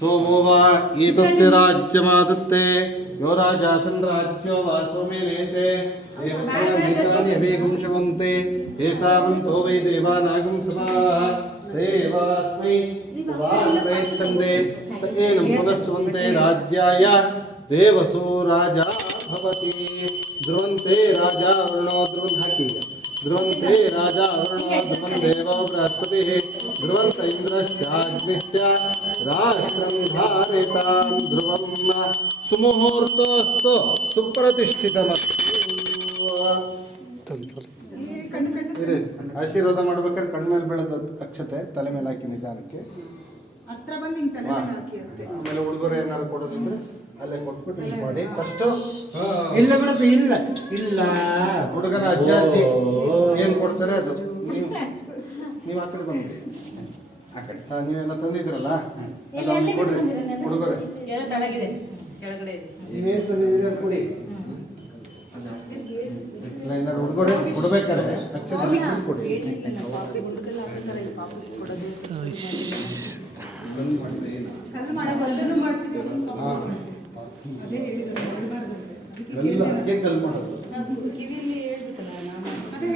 सोमो वा राज्यमादत्ते। यो राजासन् राज्यो वा सोमेनेते देवसेनानीतानि अभिगुंशवन्ते एतावन्तो वै देवानागं सभाः देवास्मै प्रयच्छन्ते त एनं पुनस्वन्ते राज्याय। देवसो राजा भवति। ध्रुवन्ते राजा ध्रुवन् ध्रुवन्ते राजा ध्रुवन् देवो बृहस्पतिः। ಧ್ರುವಂತ ಇಂದ್ರಶ್ಚಾಗ್ನಿಶ್ಚ ರಾಷ್ಟ್ರಂ ಧಾರಿತಾಂ ಧ್ರುವಂ ಸುಮುಹೂರ್ತೋಸ್ತು ಸುಪ್ರತಿಷ್ಠಿತಮಸ್ತು ಇರಿ ಆಶೀರ್ವಾದ ಮಾಡ್ಬೇಕಾದ್ರೆ ಕಣ್ಮೇಲೆ ಬೀಳದ ಅಕ್ಷತೆ ತಲೆ ಮೇಲೆ ಹಾಕಿ ನಿಧಾನಕ್ಕೆ. ಹತ್ರ ಬಂದು ತಲೆ ಅಷ್ಟೇ. ಆಮೇಲೆ ಹುಡುಗರು ಏನಾದ್ರು ಕೊಡೋದಂದ್ರೆ ಅಲ್ಲೇ ಕೊಟ್ಬಿಟ್ಟು ಮಿಸ್ ಮಾಡಿ. ಫಸ್ಟ್ ಇಲ್ಲ ಮೇಡಮ್ ಇಲ್ಲ. ಇಲ್ಲ. ಹುಡುಗನ ಅಜ್ಜ ಅಜ್ಜಿ ಏನು ಕೊಡ್ತಾರೆ ಅದು? ನೀವು ನೀವು ಆ ಕಡೆ ಬಂದ್ರಿ ಆ ಕಡೆ. ಹಾಂ ತಂದಿದ್ದೀರಲ್ಲ? ಅದು ಅವ್ನಿಗೆ ಕೊಡ್ರಿ. ಎಲ್ಲ ತಳಗಿದೆ. ಕೆಳಗಡೆ ಇದೆ. ನೀವೇನು ತಂದಿದ್ದೀರಿ ಅದು ಕೊಡಿ. ಇಲ್ಲ ಏನಾದ್ರು ಉಡುಗೊರೆ ಕೊಡ್ಬೇಕಾದ್ರೆ ಕೊಡಿ. ಮಾಡೋದು ಹಾಂ. ಎಲ್ಲ ಅದಕ್ಕೆ ಕಲ್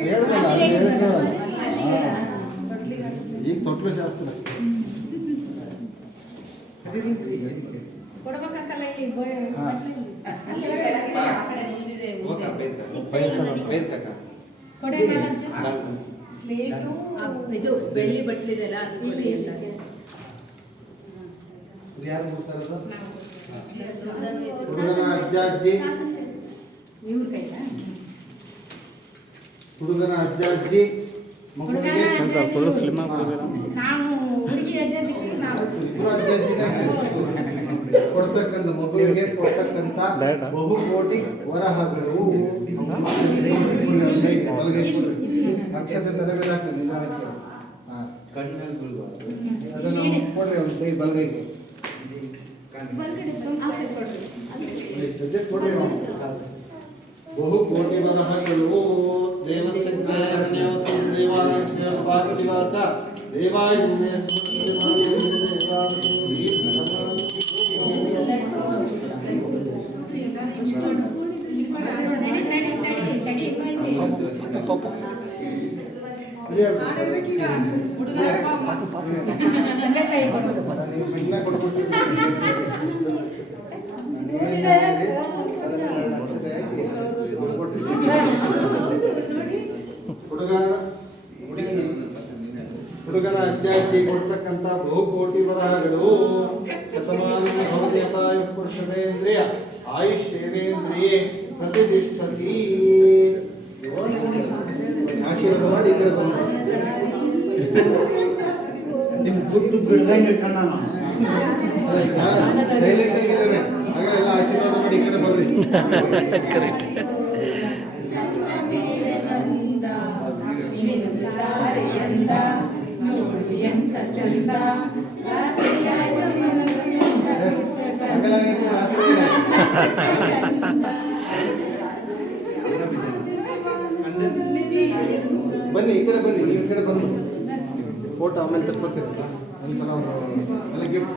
ಹೇಳ್ದಲ್ಲ ಈಗ ತೊಟ್ಲು ಶಾಸ್ತ್ರ ಅಷ್ಟೇ ಕೊಡ್ಬೇಕಂತಲ್ಲ ಹೇಳಿ ಗೋಡೆ ಹಾ. ಅಲ್ಲಿ ಕೆಳಗಿದೆ, ಆ ಕಡೆ ಮುಂದಿದೆ ಮುಂದೆ. ಸ್ಲೇಟು ಆ, ಇದು ಬೆಳ್ಳಿ ಬಟ್ಲಿದೆಲ್ಲ ಅದು ಕೊಡಿ ಎಲ್ಲ ಇದು ಯಾರು ಕೊಡ್ತಾ ಇರೋದು ಅದನ್ನು ಇದು- ಹುಡುಗನ ಅಜ್ಜ ಅಜ್ಜಿ ಇವ್ರ ಕೈನಾ ಹುಡುಗನ ಅಜ್ಜ ಅಜ್ಜಿ ಮಗುವಿಗೆ ಫುಲ್ ಸ್ಲಿಮ್ ಕೊಡ್ತಕ್ಕಂಥ ಮಗುವಿಗೆ ಕೊಡ್ತಕ್ಕಂಥ. ಬಹುಕೋಟಿ ವರಹಗಳು. ಅಕ್ಷತೆ ಹಾಕಿ ನಿಧಾನಕ್ಕೆ. ಅದನ್ನು ಕೊಡ್ರಿ ಒಂದು ಕೈ ಬಲಗೈಗೆ ಈ ಸದ್ಯ ಕೊಡ್ರಿ ಬಹುಕೋಟಿ ದೇವಾಯ ಮೇ ಹುಡುಗನ ಅಜ್ಜಿ ಕೊಡ್ತಕ್ಕಂಥ ಬಹುಕೋಟಿ ವರಹಗಳು ಶತಮಾನ ಭವದೇತಾಯು ಪುರುಷದೇಂದ್ರಿಯ ಆಯುಷ್ ಸೇವೇಂದ್ರಿಯೇ ಪ್ರತಿಷ್ಠತಿ. ಆಶೀರ್ವಾದ ಮಾಡಿ ಈ ಕಡೆ. ಸೈಲೆಂಟ್ ಆಗಿದ್ದಾನೆ. ಆಗ ಎಲ್ಲ ಆಶೀರ್ವಾದ ಮಾಡಿ ಈ ಕಡೆ ಬರ್ರಿ ಬನ್ನಿ ಈ ಕಡೆ ಬನ್ನಿ ನೀವು ಈ ಕಡೆ ಬನ್ನಿ. ಫೋಟೋ ಆಮೇಲೆ ತಕ್ಕೋತೀರಿ ಒಂದ್ಸಲ ಎಲ್ಲ ಗಿಫ್ಟ್